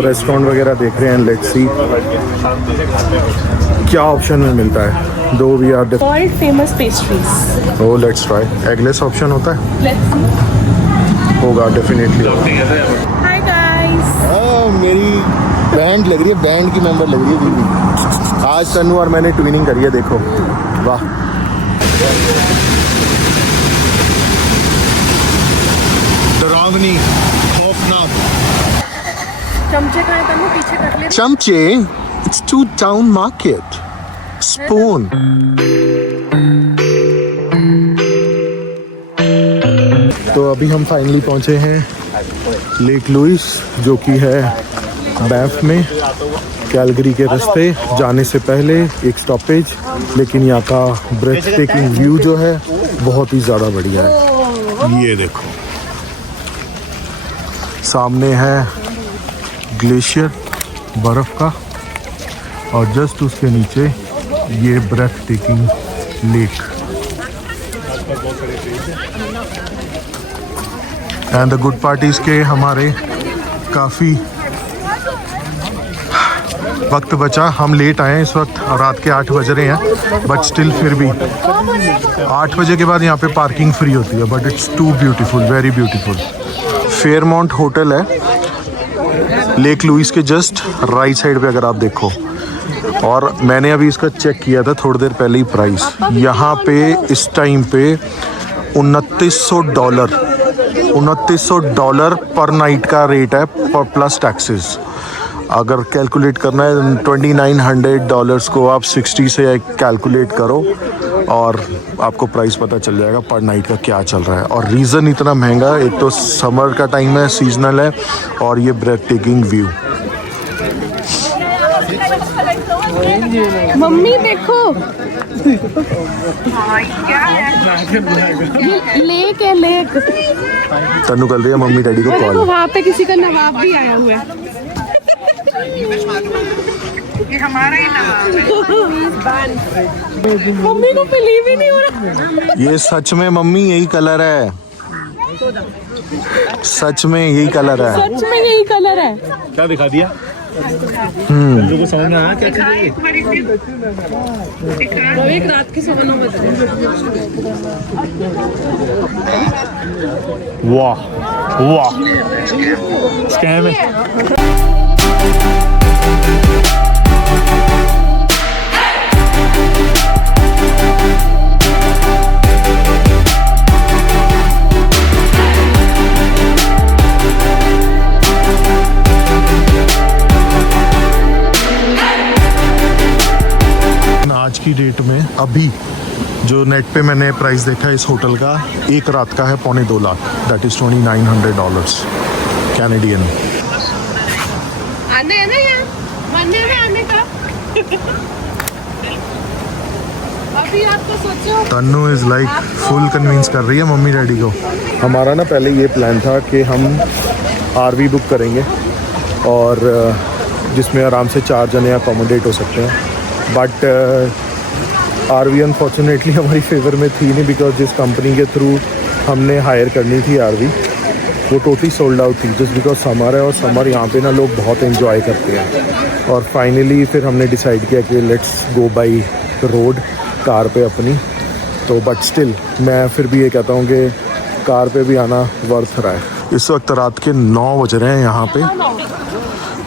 Restaurant वगैरह देख रहे हैं, लेट्स सी क्या ऑप्शन में मिलता है। दो we are world famous pastries. Oh let's try. Eggless option होता है? Let's see. होगा डेफिनेटली। Hi guys. मेरी बैंड लग रही है, बैंड की मेंबर लग रही है दीदी। आज तनु और मैंने ट्विनिंग करी है, देखो वाह। डरावनी खौफनाक चमचे कहाँ तनु पीछे कर ले। चमचे, it's to town market spoon. तो अभी हम फाइनली पहुंचे हैं लेक लुइस, जो कि है बैंफ में, कैलगरी के रास्ते जाने से पहले एक स्टॉपेज। लेकिन यहाँ का ब्रेथ टेकिंग व्यू जो है बहुत ही ज़्यादा बढ़िया है। ये देखो सामने है ग्लेशियर बर्फ़ का, और जस्ट उसके नीचे ये breathtaking lake. And the good part is के हमारे काफ़ी वक्त बचा। हम लेट आए हैं, इस वक्त रात के 8 बज रहे हैं, बट स्टिल फिर भी 8 बजे के बाद यहाँ पे पार्किंग फ्री होती है। But it's too beautiful, very beautiful. Fairmont hotel है लेक लुइस के जस्ट राइट साइड पे, अगर आप देखो। और मैंने अभी इसका चेक किया था थोड़ी देर पहले ही प्राइस। यहाँ पे इस टाइम पे $2900 पर नाइट का रेट है, पर प्लस टैक्सेस। अगर कैलकुलेट करना है $2900 को आप 60 से कैलकुलेट करो और आपको प्राइस पता चल जाएगा पर नाइट का क्या चल रहा है। और रीज़न इतना महंगा, एक तो समर का टाइम है, सीजनल है, और ये ब्रेथ टेकिंग व्यू। मम्मी देखो ये लेक है, लेक। तन्नू कर रही है मम्मी डैडी को कॉल। वहाँ पे किसी का नवाब भी आया हुआ है। ये हमारा ही नवाब है। मम्मी को बिलीव ही नहीं हो रहा। ये सच में मम्मी यही कलर है, सच में यही कलर है, सच में यही कलर है। क्या दिखा दिया? को समझ में आया क्या चाहिए? एक रात के 9:15 बजे। वाह वाह, स्कैम है। आज की डेट में अभी जो नेट पे मैंने प्राइस देखा है इस होटल का, एक रात का है $2.25 लाख, दैट इज $2900 कैनेडियन। आने है ना यहाँ, मरने में आने का। अभी आप तो सोचो। Tannu is like full convince कर रही है मम्मी डैडी को। हमारा ना पहले ये प्लान था कि हम आरवी बुक करेंगे और जिसमें आराम से 4 जने अकोमोडेट हो सकते हैं। बट आरवी अनफॉर्चुनेटली हमारी फेवर में थी नहीं, बिकॉज जिस कंपनी के थ्रू हमने हायर करनी थी आरवी, वो टोटली सोल्ड आउट थी, जस्ट बिकॉज समर है और समर यहाँ पे ना लोग बहुत एंजॉय करते हैं। और फाइनली फिर हमने डिसाइड किया कि let's go by road car पे अपनी। तो बट स्टिल मैं फिर भी ये कहता हूँ कि कार पे भी आना वर्थ रहा है। इस वक्त रात के 9 बज रहे हैं यहाँ पे,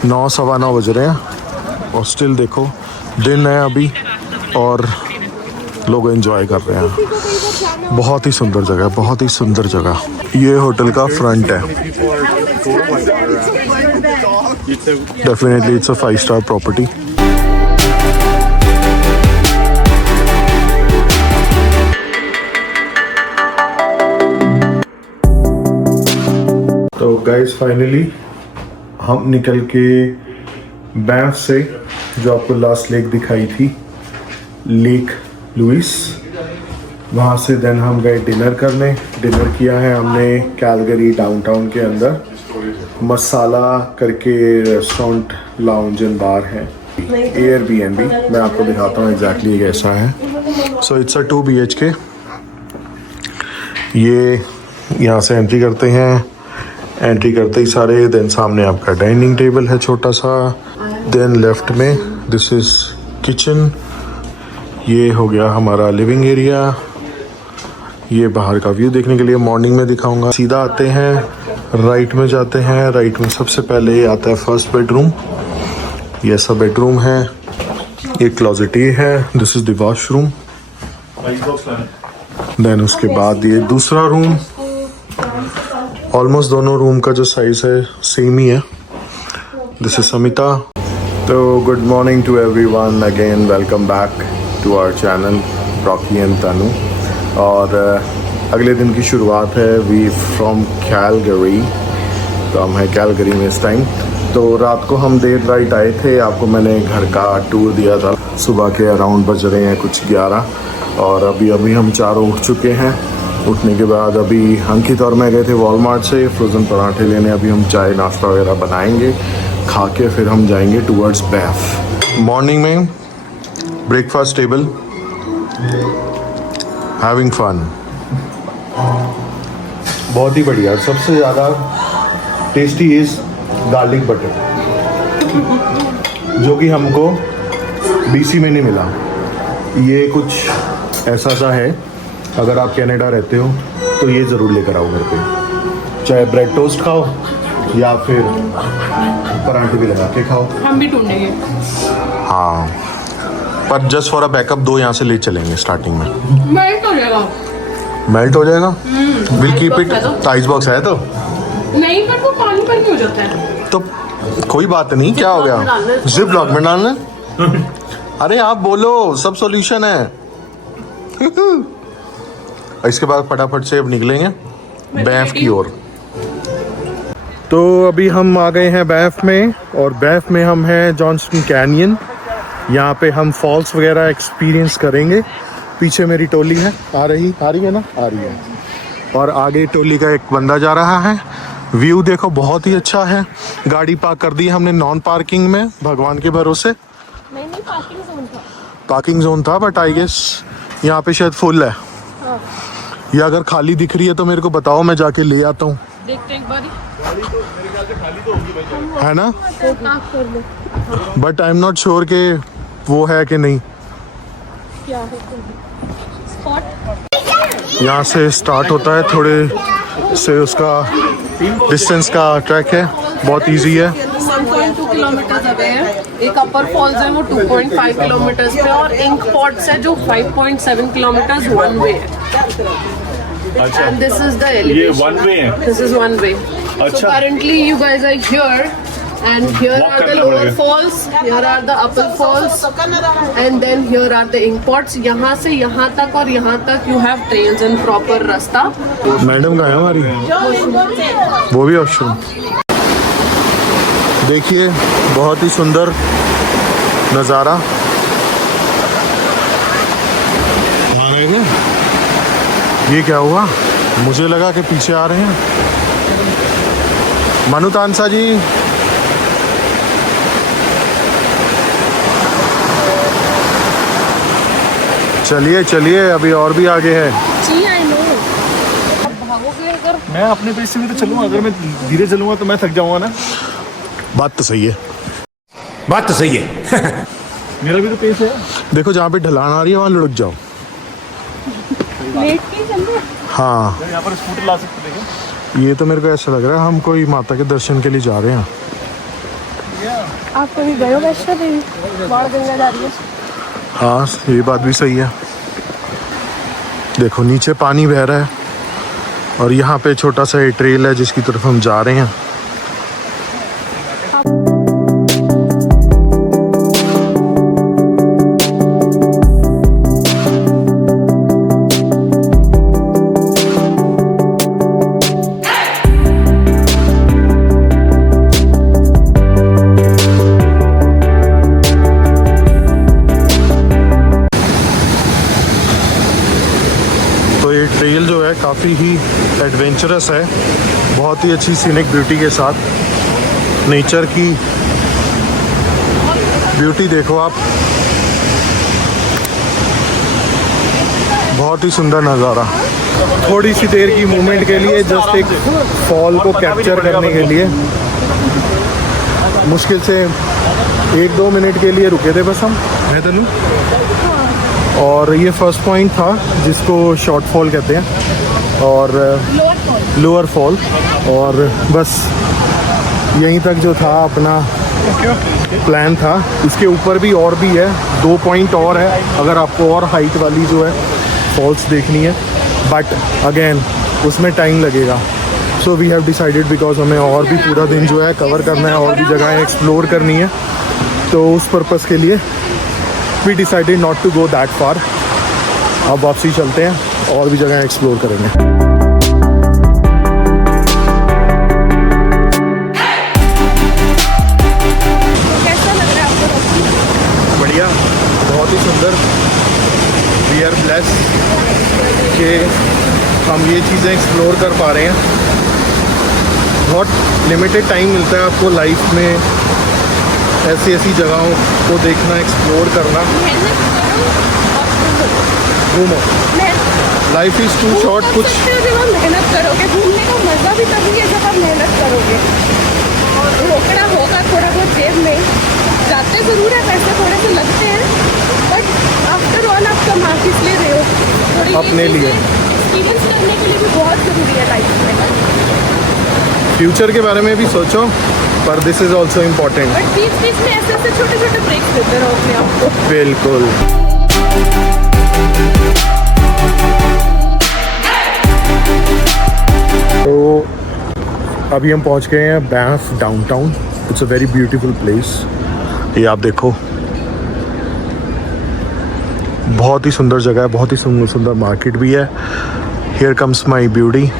9 सवा 9 बज रहे हैं, और स्टिल देखो दिन है अभी और लोग एंजॉय कर रहे हैं। बहुत ही सुंदर जगह, बहुत ही सुंदर जगह। ये होटल का फ्रंट है, definitely it's a 5 star property. तो गाइस फाइनली हम निकल के बैंफ से, जो आपको लास्ट लेक दिखाई थी लेक लुइस, वहाँ से देन हम गए डिनर करने। डिनर किया है हमने कैलगरी डाउनटाउन के अंदर, मसाला करके रेस्टोरेंट, लाउंज एंड बार है, एयरबीएनबी। मैं आपको दिखाता हूँ एग्जैक्टली कैसा है। So it's a 2 BHK। ये यहाँ से एंट्री करते हैं, एंट्री करते ही सारे, देन सामने आपका डाइनिंग टेबल है छोटा सा, देन लेफ्ट में दिस इज किचन, ये हो गया हमारा लिविंग एरिया। ये बाहर का व्यू देखने के लिए मॉर्निंग में दिखाऊंगा। सीधा आते हैं, राइट में जाते हैं। राइट में सबसे पहले आता है फर्स्ट बेडरूम, ये ऐसा बेडरूम है। एक क्लोजेट ये है, this is the washroom. Then उसके बाद ये दूसरा रूम, ऑलमोस्ट दोनों रूम का जो साइज है सेम ही है। This is Samita. तो good morning to everyone again, welcome back to our channel Rocky and Tanu. और अगले दिन की शुरुआत है वी फ्रॉम कैलगरी। तो हम हैं कैलगरी में इस टाइम। तो रात को हम देर रात आए थे, आपको मैंने घर का टूर दिया था। सुबह के अराउंड बज रहे हैं कुछ 11 और अभी हम चारों उठ चुके हैं। उठने के बाद अभी अंकित और मैं गए थे वॉलमार्ट से फ्रोज़न पराठे लेने। अभी हम चाय नाश्ता वगैरह बनाएंगे, खा के फिर हम जाएंगे टूवर्ड्स बैफ। मॉर्निंग में ब्रेकफास्ट टेबल, हैविंग फन, बहुत ही बढ़िया। सबसे ज़्यादा टेस्टी इज़ गार्लिक बटर, जो कि हमको BC में नहीं मिला। ये कुछ ऐसा सा है, अगर आप कनाडा रहते हो तो ये ज़रूर लेकर आओ घर पे। चाहे ब्रेड टोस्ट खाओ या फिर पराठे भी लगा के खाओ। हम भी ढूंढेंगे। हाँ, पर जस्ट फॉर अ बैकअप 2 यहाँ से ले चलेंगे स्टार्टिंग में। मेल्ट हो जाएगा। मेल्ट हो जाएगा, will keep it. Ice box है तो नहीं, पर वो पानी पर भी हो जाता है। तो कोई बात नहीं, क्या हो गया, जिप लॉक में डालना। अरे आप बोलो, सब सॉल्यूशन है। इसके बाद फटाफट से अब निकलेंगे बैफ की ओर। तो अभी हम आ गए हैं बैफ में, और बैफ में हम हैं जॉनस्टन कैनियन। यहाँ पे हम फॉल्स वगैरह एक्सपीरियंस करेंगे। पीछे मेरी टोली है, आ रही है ना, आ रही है। और आगे टोली का एक बंदा जा रहा है। व्यू देखो बहुत ही अच्छा है। गाड़ी पार्क कर दी हमने नॉन पार्किंग में, भगवान के भरोसे। नहीं, पार्किंग जोन था। पार्किंग जोन था, बट आई गेस यहाँ पे शायद फुल है। हाँ। या अगर खाली दिख रही है तो मेरे को बताओ, मैं जाके ले आता हूँ। देखते एक बारी, है ना, कर लो। But I am not sure कि वो है कि नहीं। क्या है स्पॉट? यहाँ से स्टार्ट होता है, थोड़े से उसका डिस्टेंस का ट्रैक है, बहुत इजी है। 1.2 किलोमीटर अवे है। एक अपर फॉल्स है वो 2.5 किलोमीटर पे, और इंक पॉट्स है जो 5.7 किलोमीटर वन वे है। And this is the elevation. ये वन वे है। This is one way. अच्छा। So currently you guys are here, and here Walk are the करना lower पड़ेगा। falls, here are the upper falls, and then here are the ink pots. यहाँ से यहाँ तक और यहाँ तक you have trails and proper रास्ता। मैडम का है हमारी, वो भी वॉशरूम। देखिए बहुत ही सुंदर नज़ारा। ये क्या हुआ, मुझे लगा कि पीछे आ रहे हैं। मनु तानसा जी, चलिए चलिए, अभी और भी आगे है। जी आई नो। अब भागोगे अगर। मैं अपने पेस से भी तो चलूंगा, अगर मैं धीरे चलूंगा तो मैं थक जाऊंगा ना। बात तो सही है, बात तो सही है। मेरा भी तो पेस है। देखो जहाँ पे ढलान आ रही है वहाँ लुढ़क जाओ। लेट के चल रहे। हाँ, यहाँ पर स्कूटर ला सकते थे। ये तो मेरे को ऐसा लग रहा है हम कोई माता के दर्शन के लिए जा रहे हैं। आप कभी गए हो वैष्णो देवी? बाढ़ गंगा जा रही है। हाँ, ये बात भी सही है। देखो नीचे पानी बह रहा है, और यहाँ पे छोटा सा ये ट्रेल है जिसकी तरफ हम जा रहे हैं। ट्रेल जो है काफ़ी ही एडवेंचरस है, बहुत ही अच्छी सीनिक ब्यूटी के साथ। नेचर की ब्यूटी देखो आप, बहुत ही सुंदर नज़ारा। थोड़ी सी देर की मूवमेंट के लिए, जस्ट एक फॉल को कैप्चर करने के लिए। मुश्किल से 1-2 मिनट के लिए रुके थे बस हम, है तनु। और ये फर्स्ट पॉइंट था जिसको शॉर्ट फॉल कहते हैं, और लोअर फॉल। और बस यहीं तक जो था अपना प्लान था। इसके ऊपर भी और भी है, 2 पॉइंट और है अगर आपको और हाइट वाली जो है फॉल्स देखनी है, बट अगेन उसमें टाइम लगेगा। So we have decided, because हमें और भी पूरा दिन जो है कवर करना है और भी जगह एक्सप्लोर करनी है, तो उस पर्पज़ के लिए we decided not to go that far. अब वापसी चलते हैं और भी जगह एक्सप्लोर करेंगे। बढ़िया, बहुत ही सुंदर। वी आर ब्लेस्ड कि हम ये चीज़ें एक्सप्लोर कर पा रहे हैं। बहुत लिमिटेड टाइम मिलता है आपको लाइफ में ऐसी ऐसी जगहों को देखना, एक्सप्लोर करना। घूमो, लाइफ इज़ टू शॉर्ट। कुछ जब आप मेहनत करोगे, घूमने का मजा भी तभी है जब आप मेहनत करोगे। रोकड़ा होगा थोड़ा बहुत जेब में, जाते ज़रूर है, पैसे थोड़े से लगते हैं, बट आफ्टर ऑल आप कमा किस लिए रहे हो? थोड़ी अपने लिए एक्सपीरियंस करने के लिए भी बहुत ज़रूरी है लाइफ में। फ्यूचर के बारे में भी सोचो, पर this is also important. But बीच बीच में ऐसे ऐसे छोटे छोटे ब्रेक्स देते रहो अपने आप को। बिल्कुल। तो अभी हम पहुंच गए हैं Banff downtown. It's a very beautiful place. ये आप देखो, बहुत ही सुंदर जगह है, बहुत ही सुंदर सुंदर मार्केट भी है। Here comes my beauty.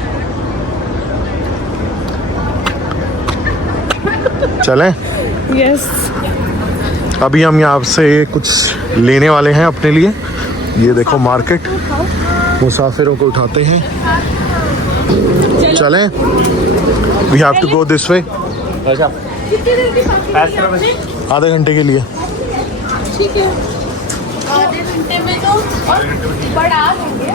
चलें? यस। अभी हम यहाँ से कुछ लेने वाले हैं अपने लिए। ये देखो मार्केट, मुसाफिरों को उठाते हैं। चलें? We have to go this way. कितनी देर की बाकी है आपने? आधे घंटे के लिए। ठीक है, आधे घंटे में तो और बढ़ा देंगे।